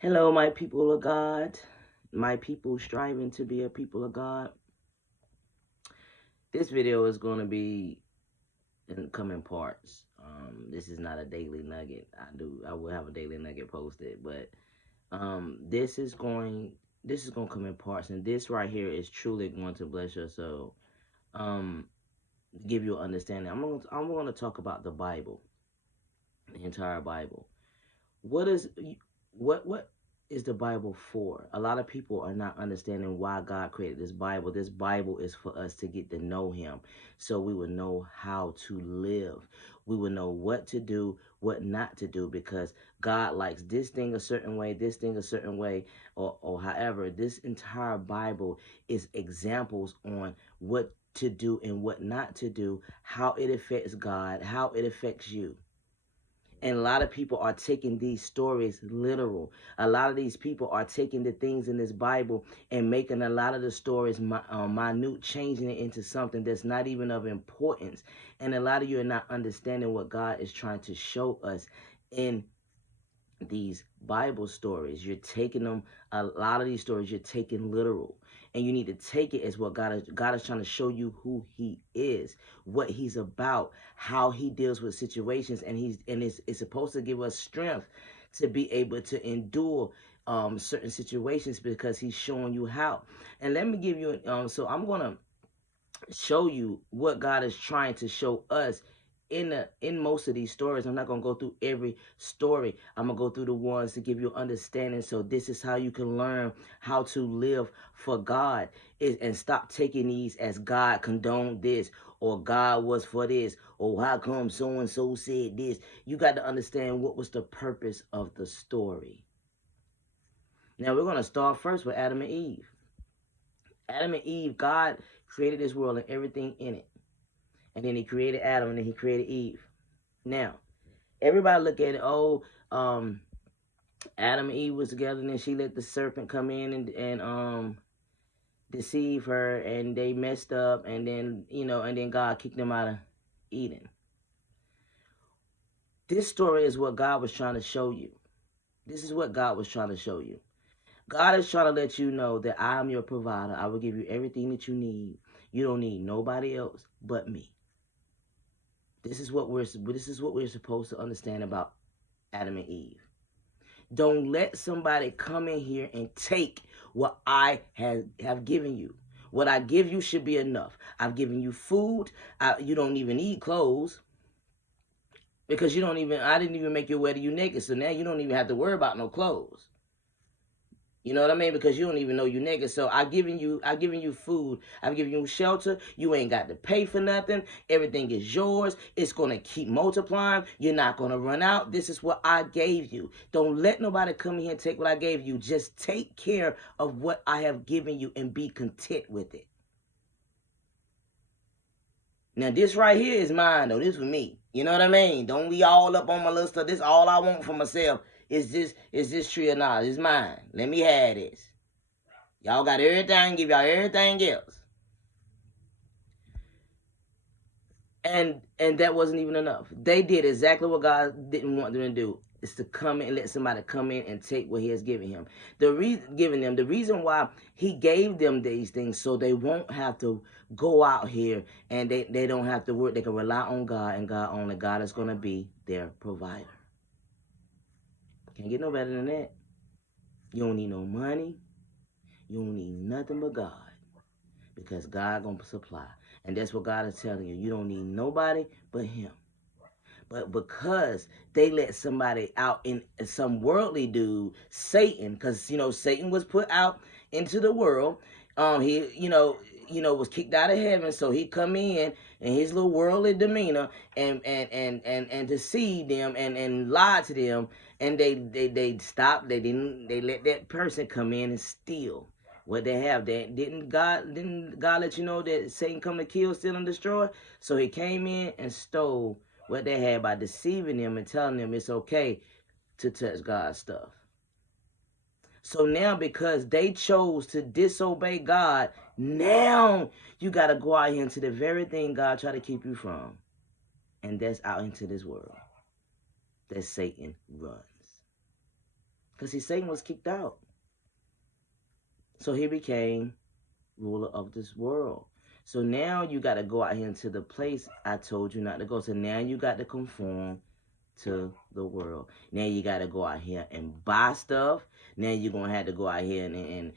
Hello, my people of God, my people striving to be a people of God. This video is going to be in coming parts. This is not a daily nugget. I will have a daily nugget posted, but this is going to come in parts, and this right here is truly going to bless your soul. Um, give you an understanding. I'm going to talk about the Bible, the entire Bible. What is what is the Bible for? A lot of people are not understanding why God created this Bible. This Bible is for us to get to know him, so we will know how to live. We will know what to do, what not to do, because God likes this thing a certain way, this thing a certain way, or however. This entire Bible is examples on what to do and what not to do, how it affects God, how it affects you. And a lot of people are taking these stories literal. A lot of these people are taking the things in this Bible and making a lot of the stories minute, changing it into something that's not even of importance. And a lot of you are not understanding what God is trying to show us in these Bible stories. You're taking them, a lot of these stories, you're taking literal. And you need to take it as what God is trying to show you who he is, what he's about, how he deals with situations, and it's supposed to give us strength to be able to endure certain situations because he's showing you how. And let me give you so I'm gonna show you what God is trying to show us in most of these stories. I'm not gonna go through every story. I'm gonna go through the ones to give you understanding. So this is how you can learn how to live for God, and stop taking these as God condoned this, or God was for this, or how come so and so said this. You got to understand what was the purpose of the story. Now we're gonna start first with Adam and Eve. Adam and Eve, God created this world and everything in it. And then he created Adam, and then he created Eve. Now, everybody look at it, Adam and Eve was together, and then she let the serpent come in and deceive her, and they messed up, and then, and then God kicked them out of Eden. This story is what God was trying to show you. This is what God was trying to show you. God is trying to let you know that I am your provider. I will give you everything that you need. You don't need nobody else but me. This is what we're supposed to understand about Adam and Eve. Don't let somebody come in here and take what I have given you. What I give you should be enough. I've given you food. You don't even need clothes because I didn't even make you wear you naked. So now you don't even have to worry about no clothes. You know what I mean? Because you don't even know you niggas. So I given you food. I've given you shelter. You ain't got to pay for nothing. Everything is yours. It's gonna keep multiplying. You're not gonna run out. This is what I gave you. Don't let nobody come here and take what I gave you. Just take care of what I have given you and be content with it. Now this right here is mine though. This for me. You know what I mean? Don't be all up on my little stuff. This all I want for myself is this tree or not. It's mine. Let me have this. Y'all got everything, give y'all everything else. And that wasn't even enough. They did exactly what God didn't want them to do. Is to come in and let somebody come in and take what he has given him. The reason why he gave them these things so they won't have to go out here and they don't have to work. They can rely on God and God only. God is gonna be their provider. Can't get no better than that. You don't need no money. You don't need nothing but God. Because God gonna supply. And that's what God is telling you. You don't need nobody but him. But because they let somebody out in some worldly dude, Satan, because Satan was put out into the world. He was kicked out of heaven, so he come in his little worldly demeanor and deceive them and lie to them, and they stopped. They let that person come in and steal what they have. Didn't God let you know that Satan come to kill, steal, and destroy? So he came in and stole what they had by deceiving them and telling them it's okay to touch God's stuff. So now, because they chose to disobey God, now you got to go out here into the very thing God tried to keep you from. And that's out into this world that Satan runs. Because see, Satan was kicked out. So he became ruler of this world. So now you got to go out here into the place I told you not to go. So now you got to conform to the world. Now you got to go out here and buy stuff. Now you're going to have to go out here and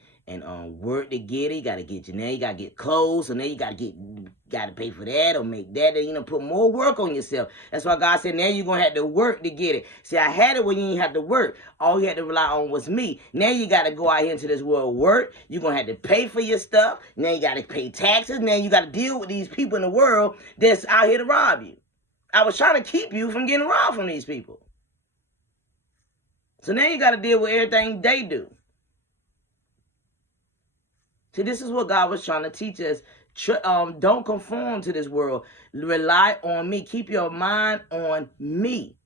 work to get it. You got to get now you got to get clothes. So now you got to pay for that or make that. And, put more work on yourself. That's why God said now you're going to have to work to get it. See, I had it when you didn't have to work. All you had to rely on was me. Now you got to go out here into this world, work. You're going to have to pay for your stuff. Now you got to pay taxes. Now you got to deal with these people in the world that's out here to rob you. I was trying to keep you from getting robbed from these people. So now you got to deal with everything they do. See, this is what God was trying to teach us. Don't conform to this world. Rely on me. Keep your mind on me.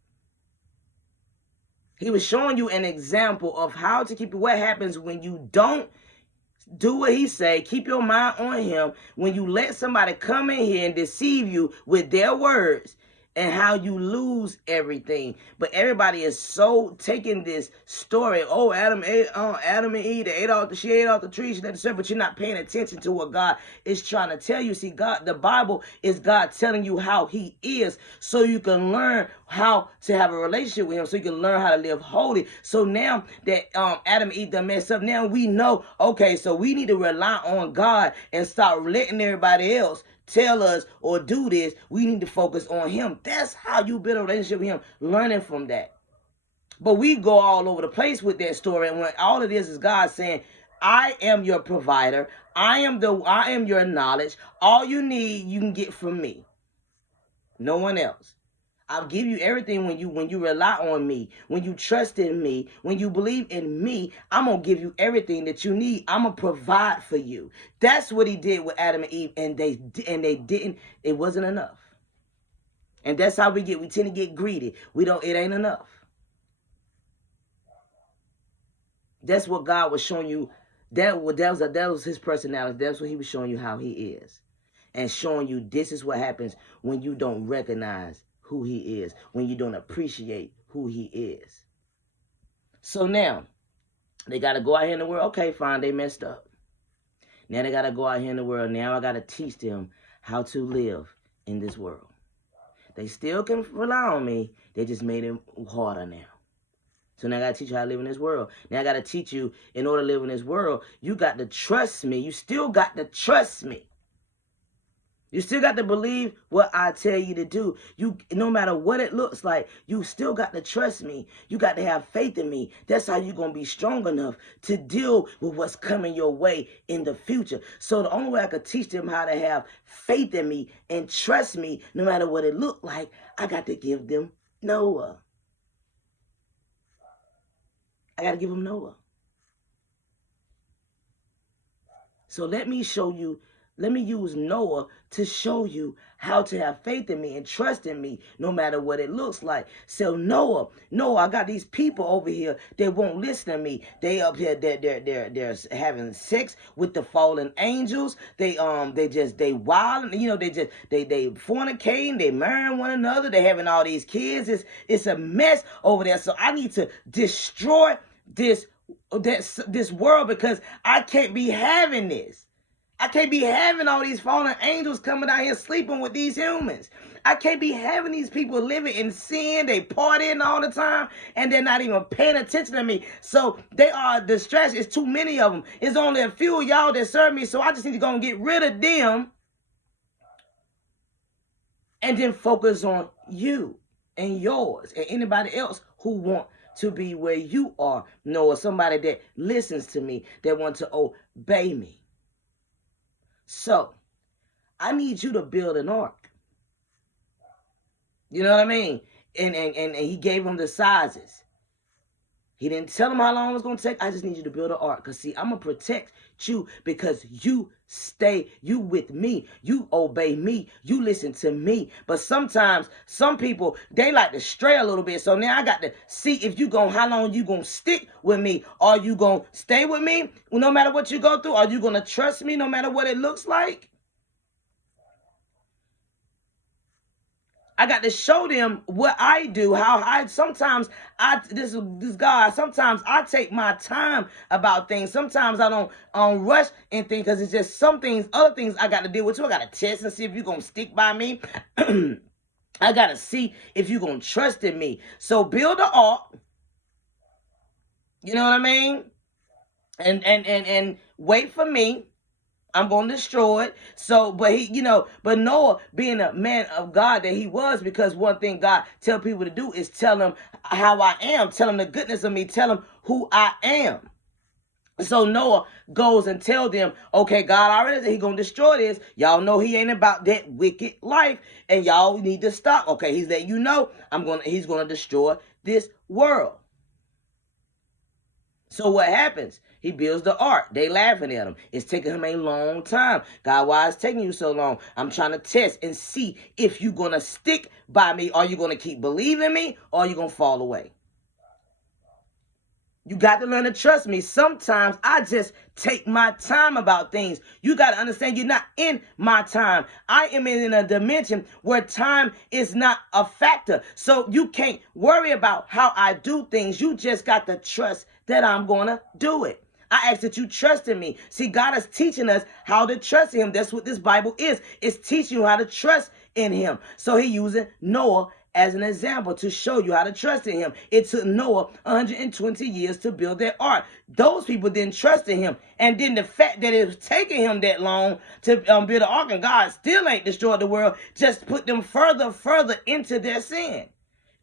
He was showing you an example of how to keep it. What happens when you don't do what he say. Keep your mind on him. When you let somebody come in here and deceive you with their words, and how you lose everything. But everybody is so taking this story. Oh, Adam and Eve, she ate off the tree, she let the serpent. But you're not paying attention to what God is trying to tell you. See, God, the Bible is God telling you how he is, so you can learn how to have a relationship with him, so you can learn how to live holy. So now that Adam and Eve done messed up, now we know, okay, so we need to rely on God and stop letting everybody else tell us or do this. We need to focus on him. That's how you build a relationship with him, learning from that. But we go all over the place with that story, and when all it is God saying, I am your provider. I am your knowledge. All you need, you can get from me. No one else. I'll give you everything when you rely on me, when you trust in me, when you believe in me. I'm going to give you everything that you need. I'm going to provide for you. That's what he did with Adam and Eve, and they didn't. It wasn't enough. And that's how we tend to get greedy. It ain't enough. That's what God was showing you. That was his personality. That's what he was showing you how he is. And showing you this is what happens when you don't recognize who he is, when you don't appreciate who he is. So now, they got to go out here in the world. Okay, fine, they messed up. Now they got to go out here in the world. Now I got to teach them how to live in this world. They still can rely on me. They just made it harder now. So now I got to teach you how to live in this world. Now I got to teach you, in order to live in this world, you got to trust me. You still got to trust me. You still got to believe what I tell you to do. No matter what it looks like, you still got to trust me. You got to have faith in me. That's how you're going to be strong enough to deal with what's coming your way in the future. So the only way I could teach them how to have faith in me and trust me, no matter what it looked like, I got to give them Noah. I got to give them Noah. So let me use Noah to show you how to have faith in me and trust in me no matter what it looks like. So Noah, I got these people over here that won't listen to me. They up here, they're having sex with the fallen angels. They wild, they fornicating, they marrying one another, they having all these kids. It's a mess over there. So I need to destroy this world, because I can't be having this. I can't be having all these fallen angels coming out here sleeping with these humans. I can't be having these people living in sin. They partying all the time, and they're not even paying attention to me. So they are distracted. It's too many of them. It's only a few of y'all that serve me, so I just need to go and get rid of them and then focus on you and yours and anybody else who want to be where you are. Or somebody that listens to me, that want to obey me. So, I need you to build an ark. You know what I mean? And he gave them the sizes. He didn't tell them how long it was going to take. I just need you to build an ark. Because, see, I'm going to protect you because you with me. You obey me. You listen to me. But sometimes, some people, they like to stray a little bit. So now I got to see if how long you going to stick with me. Are you going to stay with me no matter what you go through? Are you going to trust me no matter what it looks like? I got to show them what I do, how sometimes this God, sometimes I take my time about things. Sometimes I don't rush and think, because it's just some things, other things I got to deal with too. I got to test and see if you're going to stick by me. I got to see if you're going to trust in me. So build the ark. You know what I mean? And wait for me. I'm going to destroy it. So, but but Noah, being a man of God that he was, because one thing God tell people to do is tell them how I am, tell them the goodness of me, tell them who I am. So Noah goes and tell them, okay, God already said he's going to destroy this. Y'all know he ain't about that wicked life, and y'all need to stop. Okay, he's letting you know he's going to destroy this world. So what happens? He builds the ark. They laughing at him. It's taking him a long time. God, why is it taking you so long? I'm trying to test and see if you're going to stick by me. Are you going to keep believing me, or are you going to fall away? You got to learn to trust me. Sometimes I just take my time about things. You got to understand you're not in my time. I am in a dimension where time is not a factor. So you can't worry about how I do things. You just got to trust that I'm going to do it. I ask that you trust in me. See, God is teaching us how to trust him. That's what this Bible is. It's teaching you how to trust in him. So he using Noah as an example to show you how to trust in him. It took Noah 120 years to build that ark. Those people didn't trust in him. And then the fact that it was taking him that long to build an ark, and God still ain't destroyed the world, just put them further into their sin.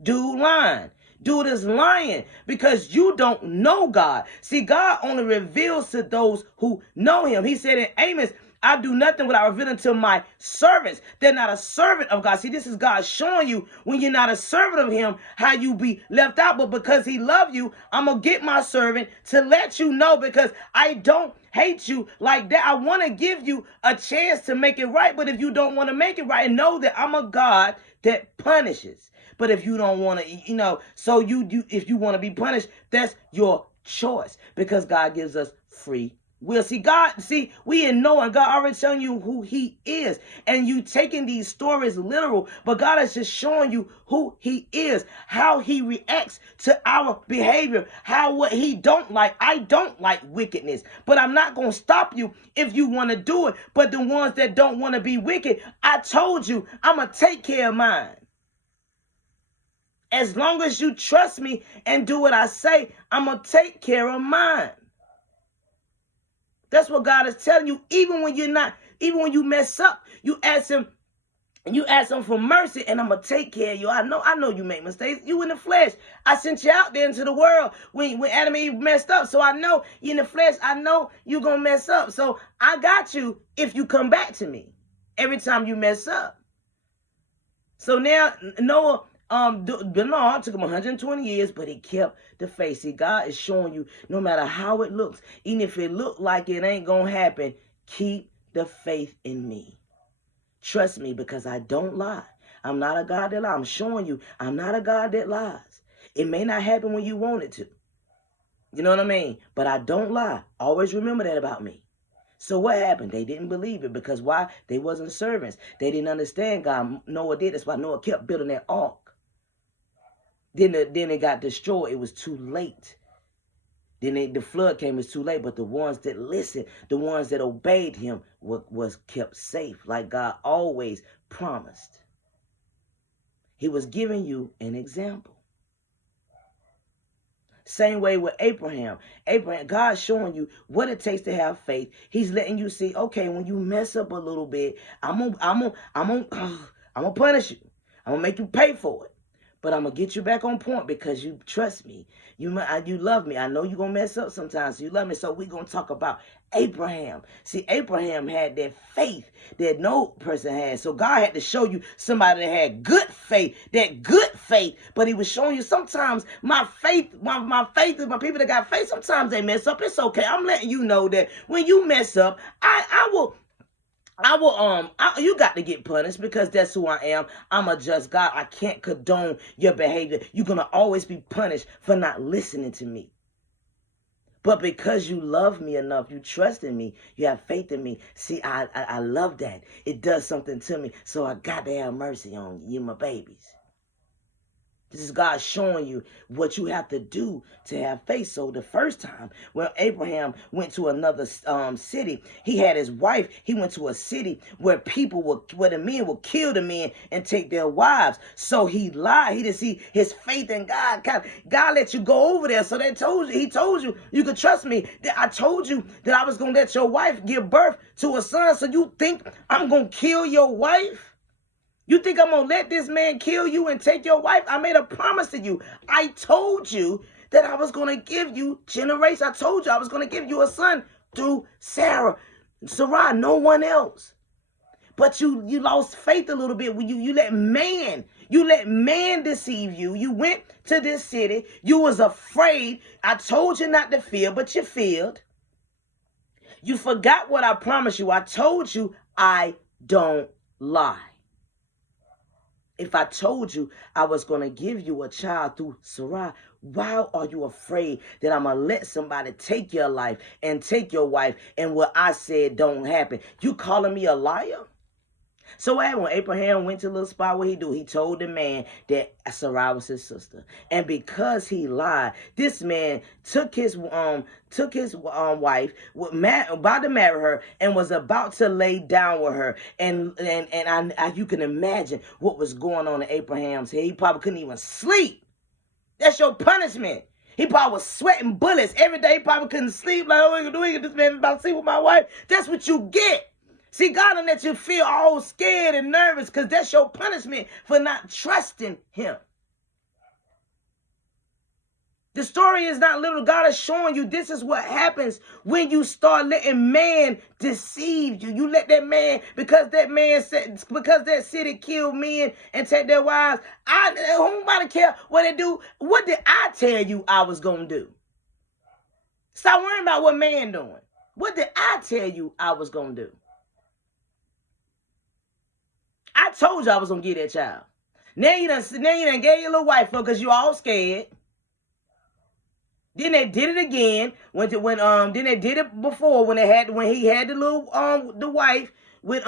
Dude lying. Dude is lying because you don't know God. See, God only reveals to those who know him. He said in Amos, I do nothing without revealing to my servants. They're not a servant of God. See, this is God showing you when you're not a servant of him, how you be left out. But because he loves you, I'm going to get my servant to let you know, because I don't hate you like that. I want to give you a chance to make it right. But if you don't want to make it right, know that I'm a God that punishes. But if you don't want to, so if you want to be punished, that's your choice, because God gives us free will. See, we in knowing God already telling you who he is, and you taking these stories literal, but God is just showing you who he is, how he reacts to our behavior, what he don't like. I don't like wickedness, but I'm not going to stop you if you want to do it. But the ones that don't want to be wicked, I told you, I'm going to take care of mine. As long as you trust me and do what I say, I'm going to take care of mine. That's what God is telling you. Even when you mess up, you ask him for mercy, and I'm going to take care of you. I know you make mistakes. You in the flesh. I sent you out there into the world when Adam and Eve messed up. So I know you in the flesh. I know you're going to mess up. So I got you if you come back to me every time you mess up. So now Noah, it took him 120 years, but he kept the faith. See, God is showing you, no matter how it looks, even if it look like it ain't going to happen, keep the faith in me. Trust me, because I don't lie. I'm not a God that lies. I'm showing you I'm not a God that lies. It may not happen when you want it to. You know what I mean? But I don't lie. Always remember that about me. So what happened? They didn't believe it, because why? They wasn't servants. They didn't understand God. Noah did. That's why Noah kept building that ark. Then it got destroyed. It was too late. Then the flood came. It was too late. But the ones that listened, the ones that obeyed him, was kept safe, like God always promised. He was giving you an example. Same way with Abraham. God's showing you what it takes to have faith. He's letting you see, okay, when you mess up a little bit, I'm gonna punish you. I'm gonna make you pay for it. But I'm going to get you back on point because you trust me. You love me. I know you're going to mess up sometimes. So you love me. So we're going to talk about Abraham. See, Abraham had that faith that no person had. So God had to show you somebody that had good faith, But he was showing you sometimes my faith is my people that got faith. Sometimes they mess up. It's okay. I'm letting you know that when you mess up, you got to get punished, because that's who I am. I'm a just God. I can't condone your behavior. You're going to always be punished for not listening to me. But because you love me enough, you trust in me, you have faith in me. See, I love that. It does something to me. So I got to have mercy on you, my babies. This is God showing you what you have to do to have faith. So the first time when Abraham went to another city, he had his wife. He went to a city where where the men will kill the men and take their wives. So he lied. He didn't see his faith in God. God let you go over there. So he told you, you could trust me. That I told you that I was going to let your wife give birth to a son. So you think I'm going to kill your wife? You think I'm going to let this man kill you and take your wife? I made a promise to you. I told you that I was going to give you generations. I told you I was going to give you a son through Sarai, no one else. But you lost faith a little bit when you let man deceive you. You went to this city. You was afraid. I told you not to fear, but you feared. You forgot what I promised you. I told you I don't lie. If I told you I was going to give you a child through Sarai, why are you afraid that I'm going to let somebody take your life and take your wife and what I said don't happen? You calling me a liar? So when Abraham went to a little spot, what he do? He told the man that Sarai was his sister, and because he lied, this man took his wife, about to marry her, and was about to lay down with her, and you can imagine what was going on in Abraham's head. He probably couldn't even sleep. That's your punishment. He probably was sweating bullets every day. He probably couldn't sleep. Like, oh, this man is about to sleep with my wife. That's what you get. See, God will let you feel all scared and nervous because that's your punishment for not trusting him. The story is not little. God is showing you this is what happens when you start letting man deceive you. You let that man, because that city killed men and take their wives. Nobody care what they do. What did I tell you I was going to do? Stop worrying about what man doing. What did I tell you I was going to do? I told you I was going to get that child. Now you done gave your little wife because you all scared. Then they did it again. Then they did it before when he had the wife with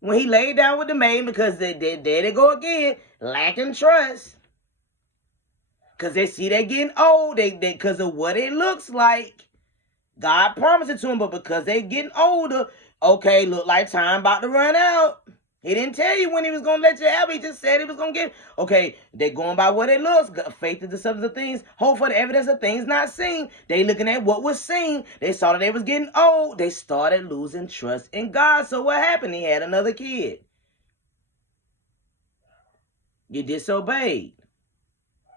when he laid down with the maid, because there they go again, lacking trust. Because they see they getting old, they because of what it looks like. God promised it to them, but because they getting older, okay, look like time about to run out. He didn't tell you when he was going to let you have it. He just said he was going to get it. Okay, they going by what it looks. Faith is the substance of things. Hope for the evidence of things not seen. They looking at what was seen. They saw that they was getting old. They started losing trust in God. So what happened? He had another kid. You disobeyed.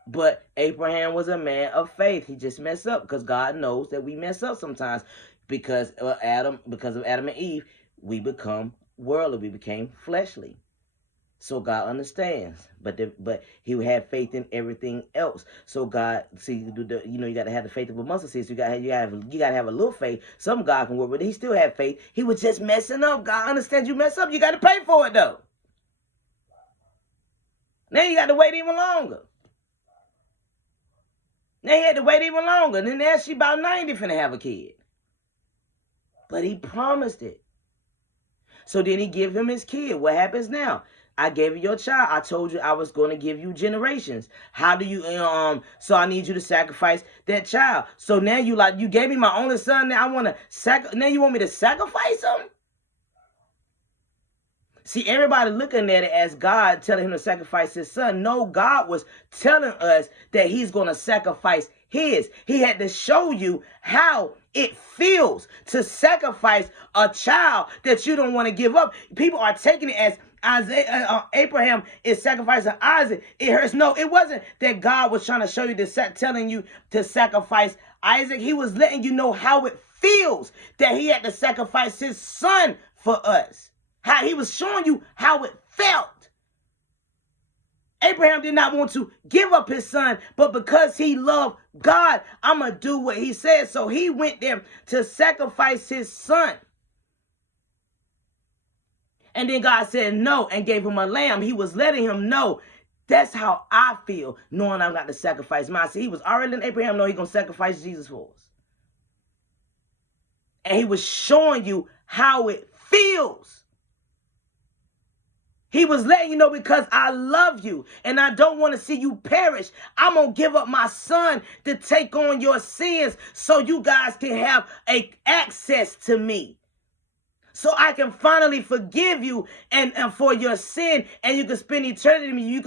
But Abraham was a man of faith. He just messed up because God knows that we mess up sometimes. Because of Adam and Eve, we become worldly, we became fleshly. So God understands, but he had faith in everything else. So God, see, you got to have the faith of a mustard seed. So you got to have a little faith. Some God can work with it. He still had faith. He was just messing up. God understands you mess up. You got to pay for it though. Now you got to wait even longer. Now he had to wait even longer. And then now she about 90 finna have a kid. But he promised it. So then he give him his kid. What happens now? I gave you your child. I told you I was going to give you generations. How do you, so I need you to sacrifice that child. So now you gave me my only son. Now now you want me to sacrifice him? See, everybody looking at it as God telling him to sacrifice his son. No, God was telling us that he's going to sacrifice his. He had to show you how it feels to sacrifice a child that you don't want to give up. People are taking it as Abraham is sacrificing Isaac. It hurts. No, it wasn't that God was trying to show you telling you to sacrifice Isaac. He was letting you know how it feels that he had to sacrifice his son for us. How he was showing you how it felt. Abraham did not want to give up his son, but because he loved God, I'm going to do what he said. So he went there to sacrifice his son. And then God said no and gave him a lamb. He was letting him know, that's how I feel, knowing I've got to sacrifice mine. See, he was already letting Abraham know he's going to sacrifice Jesus for us. And he was showing you how it feels. He was letting you know, because I love you and I don't want to see you perish. I'm going to give up my son to take on your sins so you guys can have access to me. So I can finally forgive you and for your sin, and you can spend eternity with me.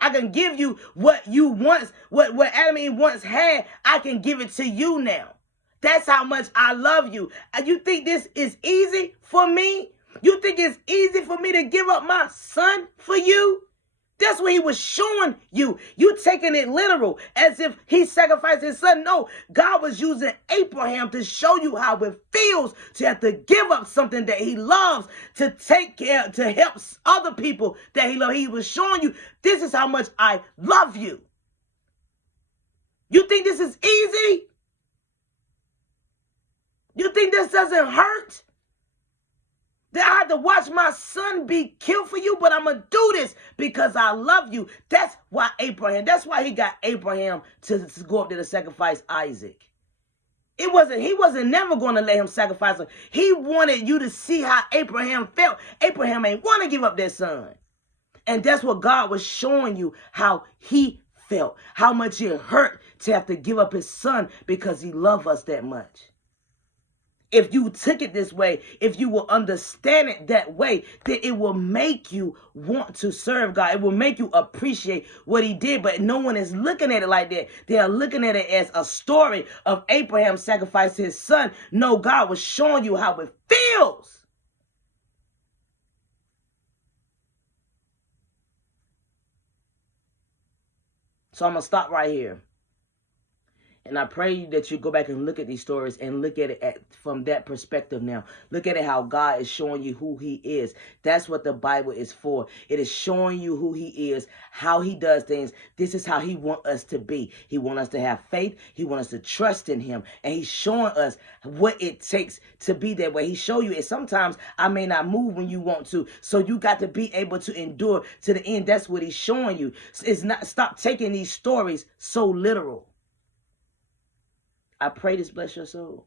I can give you what you once, what Adam and Eve once had. I can give it to you now. That's how much I love you. And you think this is easy for me? You think it's easy for me to give up my son for you? That's what he was showing you. You taking it literal as if he sacrificed his son. No, God was using Abraham to show you how it feels to have to give up something that he loves to take care, to help other people that he loves. He was showing you, this is how much I love you. You think this is easy? You think this doesn't hurt? That I had to watch my son be killed for you, but I'm going to do this because I love you. That's why he got Abraham to go up there to sacrifice Isaac. He wasn't never going to let him sacrifice him. He wanted you to see how Abraham felt. Abraham ain't want to give up their son. And that's what God was showing you, how he felt, how much it hurt to have to give up his son because he loved us that much. If you took it this way, if you will understand it that way, then it will make you want to serve God. It will make you appreciate what he did. But no one is looking at it like that. They are looking at it as a story of Abraham sacrificing his son. No, God was showing you how it feels. So I'm going to stop right here. And I pray that you go back and look at these stories and look at it from that perspective now. Look at it how God is showing you who he is. That's what the Bible is for. It is showing you who he is, how he does things. This is how he wants us to be. He wants us to have faith. He wants us to trust in him. And he's showing us what it takes to be that way. He show you it. Sometimes I may not move when you want to. So you got to be able to endure to the end. That's what he's showing you. It's not, stop taking these stories so literal. I pray this bless your soul.